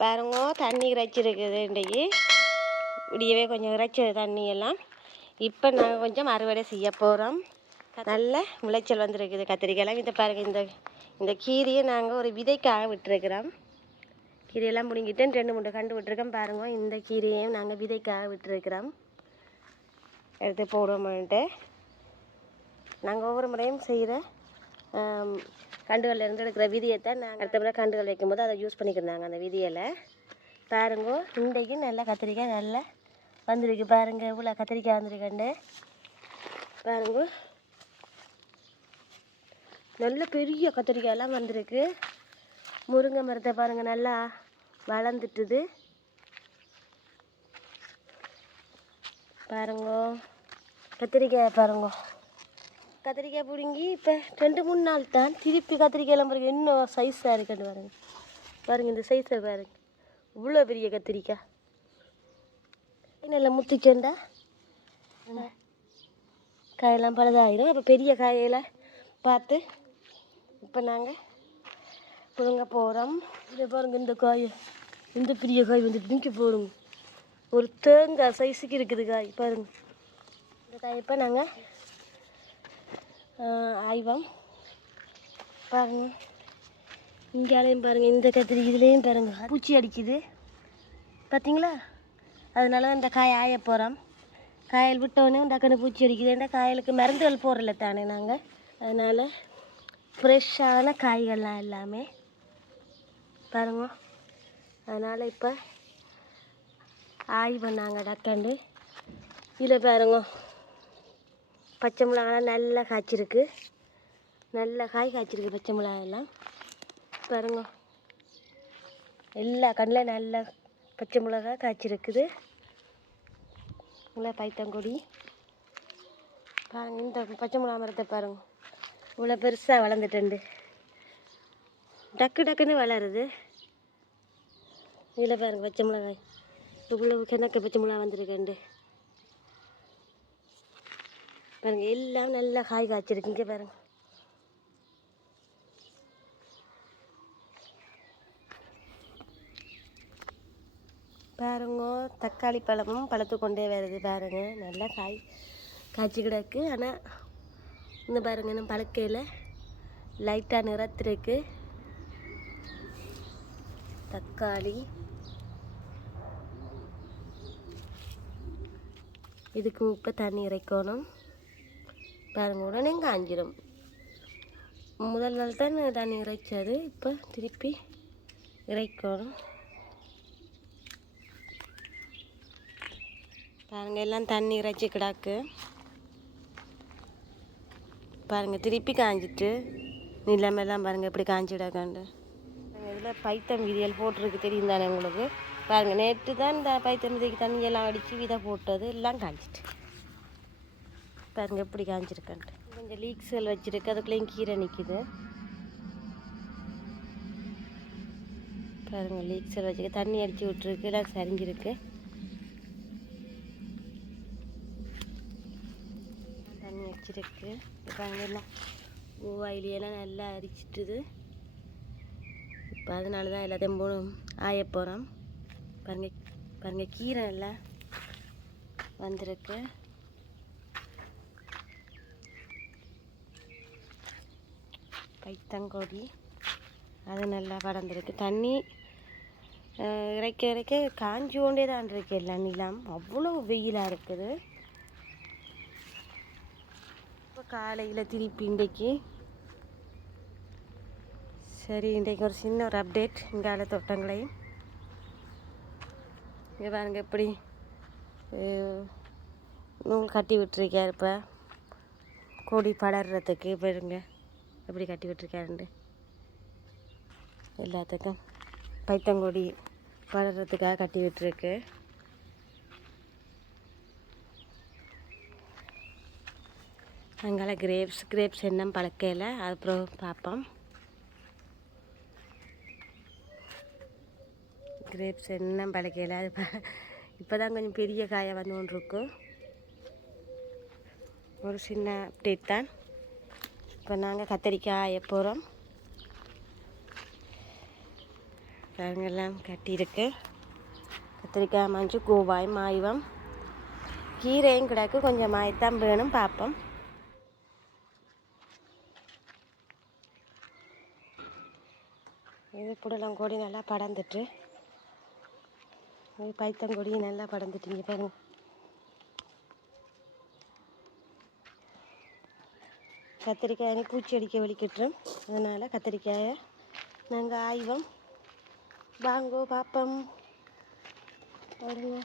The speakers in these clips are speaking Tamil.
பாருங்க தண்ணி இறைச்சிருக்குது இன்றைக்கி இப்படியவே கொஞ்சம் இறைச்சது தண்ணி எல்லாம் இப்போ நாங்கள் கொஞ்சம் அறுவடை செய்ய போகிறோம் நல்ல விளைச்சல் வந்திருக்குது கத்திரிக்காயெல்லாம் இதை பாருங்க இந்த இந்த கீரையை நாங்கள் ஒரு விதைக்காக விட்டுருக்குறோம். கீரையெல்லாம் முடிங்கிட்டு ரெண்டு மூணு கண்டு விட்டுருக்கோம் பாருங்க. இந்த கீரையையும் நாங்கள் விதைக்காக விட்டுருக்குறோம். எடுத்து போடுவோம்ட்டு நாங்கள் ஒவ்வொரு முறையும் செய்கிற கண்டுகளில் இருந்து எடுக்கிற விதியத்தை நாங்கள் அடுத்த முறை கண்டுகள் வைக்கும்போது அதை யூஸ் பண்ணிக்கிறாங்க அந்த விதியில். பாருங்க இன்றைக்கு நல்லா கத்திரிக்காய் நல்லா வந்திருக்கு பாருங்க. இவ்வளோ கத்திரிக்காய் வந்திருக்கண்டு. பாருங்க. நல்ல பெரிய கத்திரிக்காயெல்லாம் வந்திருக்கு. முருங்கை மரத்தை பாருங்க நல்லா வளர்ந்துட்டுது. பாருங்க. கத்திரிக்காய் பாருங்க. கத்திரிக்காய் பிடுங்கி இப்போ ரெண்டு மூணு நாள் தான் திருப்பி கத்திரிக்காயெல்லாம் பாருங்க இன்னும் சைஸாக இருக்குன்னு பாருங்க. பாருங்க இந்த சைஸை பாருங்க. இவ்வளோ பெரிய கத்திரிக்காய். நல்லா முத்திக்கண்டா. காயெல்லாம் பழுதாயிரும். அப்போ பெரிய காயெல்லாம் பார்த்து இப்போ நாங்கள் பிடுங்க போகிறோம் இதை பாருங்க இந்த காய் இந்த பெரிய காய் வந்து பிடிக்க போடுங்க ஒரு தேங்காய் சைஸுக்கு இருக்குது காய் பாருங்க. இந்த காய் இப்போ நாங்கள் ஆய்வம். பாருங்க. இங்கேயும் பாருங்க இந்த கத்திரி இதுலேயும் பாருங்க. பூச்சி அடிக்குது. பார்த்தீங்களா அதனால இந்த காய் ஆய போகிறோம் காயல் விட்டோன்னே டக்குன்னு பூச்சி அடிக்குது. ஏன்னா காயலுக்கு மருந்துகள் போடல தானே நாங்கள் அதனால் ஃப்ரெஷ்ஷான காய்கள்லாம் எல்லாமே பாருங்க. அதனால் இப்போ ஆய் பண்ணாங்க டக்காண்டு இதில் பாருங்க. பச்சை மிளகாலாம் நல்லா காய்ச்சிருக்கு. நல்ல காய் காய்ச்சிருக்கு பச்சை மிளகாயெல்லாம். பாருங்க. எல்லா கண்ணில் நல்லா பச்சை மிளகா காய்ச்சிருக்குது. நல்லா பைத்தங்கொடி. பாருங்க இந்த பச்சை மிளகா மரத்தை பாருங்க. இவ்வளோ பெருசாக வளர்ந்துட்டுண்டு டக்கு டக்குன்னு வளருது. இதில் பாருங்க பச்சை மிளகாய். இவ்வளவு கிணக்க பச்சை மிளகா வந்திருக்கேண்டு பாருங்க எல்லாம் நல்லா காய் காய்ச்சிருக்கு. இங்கே பாருங்க. பாருங்க தக்காளி பழமும் பழுத்து கொண்டே வருது பாருங்க. நல்லா காய் காய்ச்சி கிடக்கு. ஆனால் இந்த பாருங்க இன்னும் பழுக்கையில் லைட்டாக நிறத்திருக்கு. தக்காளி. இதுக்கு உப்பு தண்ணி இறைக்கணும். பாருங்க உடனே காஞ்சிடும் முதல் நாள் தான் தண்ணி இறைச்சது இப்போ திருப்பி இறைக்கணும் பாருங்கள் எல்லாம் தண்ணி இறைச்சி கிடாக்கு பாருங்கள் திருப்பி காஞ்சிட்டு நிலமெல்லாம் பாருங்கள் எப்படி காஞ்சிடாக்காண்டு இதில் பைத்தம் விதியல் போட்டிருக்கு தெரியும் தானே உங்களுக்கு பாருங்கள் நேற்று தான் இந்த பைத்தம் விதைக்கு தண்ணி எல்லாம் அடித்து விதை போட்டது எல்லாம் காஞ்சிட்டு பாருங்கள் எப்படி காஞ்சிருக்கான்ட்டு. கொஞ்சம் லீக் செல் வச்சுருக்கு அதுக்குள்ளேயும் கீரை நிற்கிது பாருங்கள் லீக் செல் வச்சுருக்கு. தண்ணி அடிச்சு விட்ருக்கு எல்லாம் சரிஞ்சிருக்கு. தண்ணி அடிச்சிருக்கு. பாருங்க எல்லாம் நல்லா அரிச்சிட்டுது. இப்போ அதனால தான் எல்லாத்தையும் போடும் ஆய போகிறோம் பாருங்கள் பாருங்கள் கீரை நல்லா வந்திருக்கு. கைத்தங்கொடி அது நல்லா படர்ந்துருக்கு தண்ணி இறைக்க இறைக்க காஞ்சி கொண்டே தான் இருக்கு எல்லாம் நிலம். அவ்வளோ வெயிலாக இருக்குது. இப்போ காலையில் திருப்பி இன்றைக்கு. சரி இன்றைக்கு ஒரு சின்ன ஒரு அப்டேட் இங்கால தோட்டங்களையும். இங்கே பாருங்கள் எப்படி நூல் கட்டி விட்டுருக்கேன் இப்போ. கொடி படர்றதுக்கு பாருங்கள் எப்படி கட்டி விட்டுருக்காருண்டு எல்லாத்துக்கும் பைத்தங்கொடி படர்றதுக்காக கட்டி விட்டுருக்கு அங்கால கிரேப்ஸ் கிரேப்ஸ் என்ன பழக்கையில் அப்புறம் பார்ப்போம் கிரேப்ஸ் என்ன பழக்கையில் அது இப்போ தான் கொஞ்சம் பெரிய காயை வந்து ஒன்று இருக்கும். ஒரு சின்ன அப்டேட் தான். இப்போ நாங்கள் கத்தரிக்காய் போகிறோம் பாருங்கெல்லாம் கட்டியிருக்கு. கத்திரிக்காய் மஞ்சள் கோவாய் மாய்வம். கீரையும் கிடக்கு. கொஞ்சம் மாய்த்தான் வேணும் பார்ப்போம். இது புடலங்கொடி நல்லா படந்துட்டு பைத்தங்கொடி நல்லா படந்துட்டீங்க பாருங்கள் கத்திரிக்காய் பூச்சி அடிக்க வலிக்கிட்டுரும் அதனால் கத்திரிக்காயை நாங்கள் ஆய்வோம். வாங்கோ பாப்பம். பாருங்க.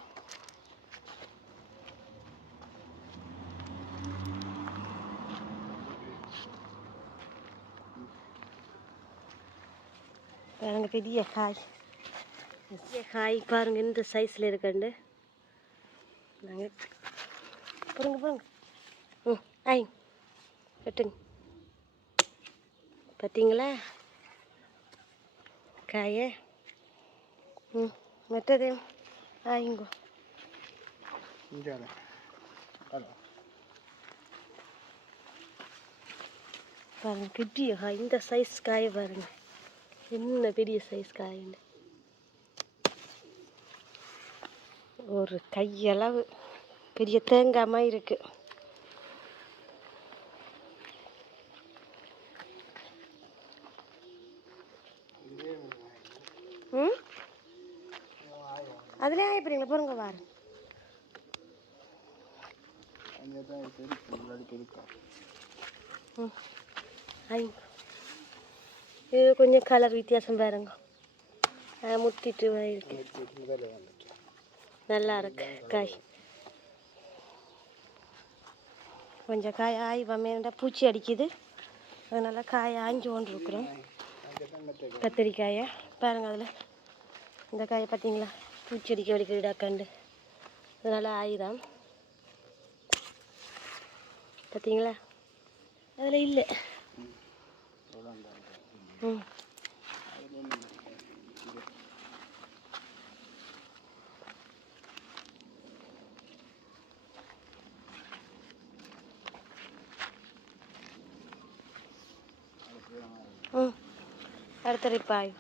பாருங்க பெரிய காய். பெரிய காய் பாருங்க இந்த சைஸில் இருக்கண்டு. நாங்கள் புரிங்க புரிங்க. ம் ஆய் வெட்டுங்க பார்த்தீங்களா காய ம் மற்றது ஆயிங்கோ பாருங்க பெரிய இந்த சைஸ் காய் பாருங்க என்ன பெரிய சைஸ் காயின்னு ஒரு கையளவு பெரிய தேங்காய் மாதிரி இருக்கு ம் அதுலேயே ஆயப்படுறீங்களா பாருங்க வாரு. ஆய் இது கொஞ்சம் கலர் வித்தியாசம் பாருங்க. முத்திட்டு இருக்கு. நல்லா இருக்கு காய். கொஞ்சம் காய் ஆய் வமேண்டா பூச்சி அடிக்குது. அதனால காய் ஆஞ்சு கொண்டுருக்குறோம் கத்திரிக்காயை. பாருங்க அதில். இந்த காயை பார்த்தீங்களா? பூச்சி அடிக்க வலிக்கிறடா கண்டு அதனால ஆயுதம் பார்த்தீங்களா அதில் இல்லை. ம். ம். அடுத்த பாய்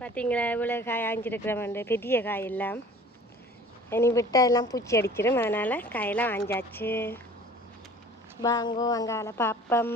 பார்த்தீங்களா இவ்வளோ காய் ஆஞ்சிருக்கிறவன் பெரிய காய் எல்லாம். இனி விட்டால் எல்லாம் பூச்சி அடிச்சிடும் அதனால் காயெல்லாம் ஆஞ்சாச்சு. வாங்கோ அங்கால பாப்பம்.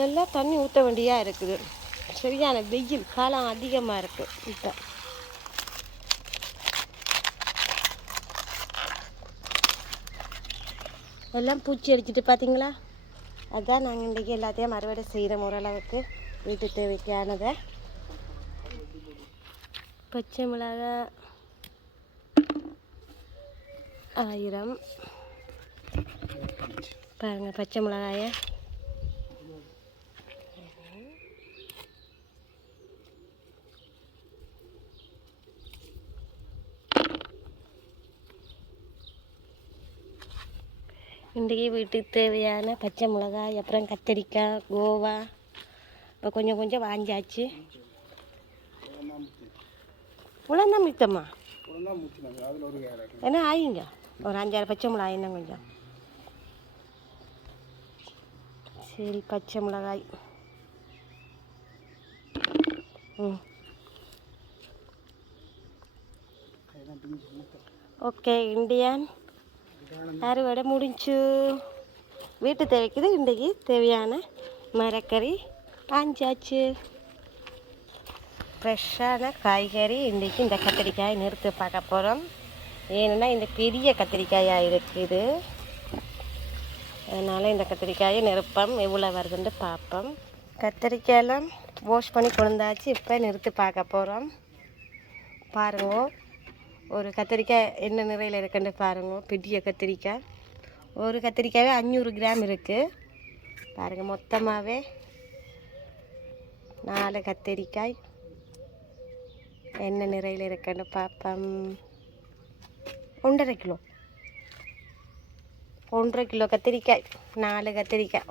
நல்லா தண்ணி ஊற்ற வேண்டியாக இருக்குது. சரியான வெயில் காலம் அதிகமாக இருக்குது இப்போ. எல்லாம் பூச்சி அடிச்சுட்டு பார்த்தீங்களா அதான் நாங்கள் இன்றைக்கி எல்லாத்தையும் அறுவடை செய்கிறோம் ஓரளவுக்கு. வீட்டு தேவைக்கானதை. பச்சை மிளகா ஆயிரம். பாருங்கள் பச்சை மிளகாயை. இன்றைக்கி வீட்டுக்கு தேவையான பச்சை மிளகாய் அப்புறம் கத்திரிக்காய் கோவா. இப்போ கொஞ்சம் கொஞ்சம் வாஞ்சாச்சு உளந்தான் மித்தம்மா என்ன ஆயிங்க? ஒரு அஞ்சாறு பச்சை மிளகாய் இன்னும் கொஞ்சம்? சரி பச்சை மிளகாய். ம். ஓகே இண்டியன் அறுவடை முடிஞ்சு. வீட்டு தேவைக்குது இன்றைக்கு தேவையான மரக்கறி பாஞ்சாச்சு ஃப்ரெஷ்ஷான காய்கறி இன்றைக்கி இந்த கத்திரிக்காய் நிறுத்து பார்க்க போகிறோம் ஏன்னா இந்த பெரிய கத்திரிக்காயாக இருக்குது. அதனால் இந்த கத்திரிக்காயை நிறுப்பம் எவ்வளோ வருதுன்னு பார்ப்போம். கத்திரிக்காயெல்லாம் வாஷ் பண்ணி கொண்டாச்சு இப்போ நிறுத்து பார்க்க போகிறோம் பாருங்கள் ஒரு கத்திரிக்காய் என்ன நிறையில் இருக்குன்னு பாருங்க பெரிய கத்திரிக்காய். ஒரு கத்திரிக்காவே அஞ்சூறு கிராம் இருக்குது பாருங்கள் மொத்தமாகவே நாலு கத்திரிக்காய். என்ன நிறையில் இருக்குன்னு பார்ப்போம் ஒன்றரை கிலோ. ஒன்றரை கிலோ கத்திரிக்காய். நாலு கத்திரிக்காய்.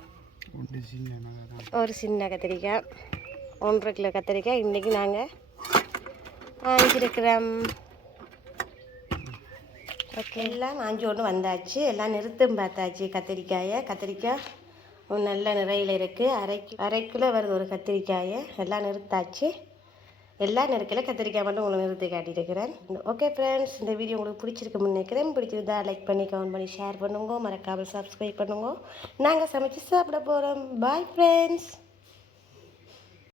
ஒரு சின்ன கத்திரிக்காய். ஒன்றரை கிலோ கத்திரிக்காய். இன்றைக்கி நாங்கள் வாங்கியிருக்கிறோம் ஓகே. எல்லாம் வாங்கி ஒன்று வந்தாச்சு. எல்லாம் நிறுத்தும் பார்த்தாச்சு. கத்திரிக்காயை கத்திரிக்காய் ஒரு நல்ல நிறையில் இருக்குது அரை அரைக்குள்ளே அரை கிலோ வருது ஒரு கத்திரிக்காயை. எல்லாம் நிறுத்தாச்சு. எல்லாம் நெருக்கல கத்திரிக்காய் மட்டும் உங்களுக்கு நிறுத்தி காட்டியிருக்கிறேன். ஓகே ஃப்ரெண்ட்ஸ் இந்த வீடியோ உங்களுக்கு பிடிச்சிருக்கு நினைக்கிறேன். பிடிச்சிருந்தா லைக் பண்ணி கமெண்ட் பண்ணி ஷேர் பண்ணுங்க. மறக்காமல் சப்ஸ்கிரைப் பண்ணுங்க. நாங்கள் சமைச்சு சாப்பிட போகிறோம் பாய் ஃப்ரெண்ட்ஸ்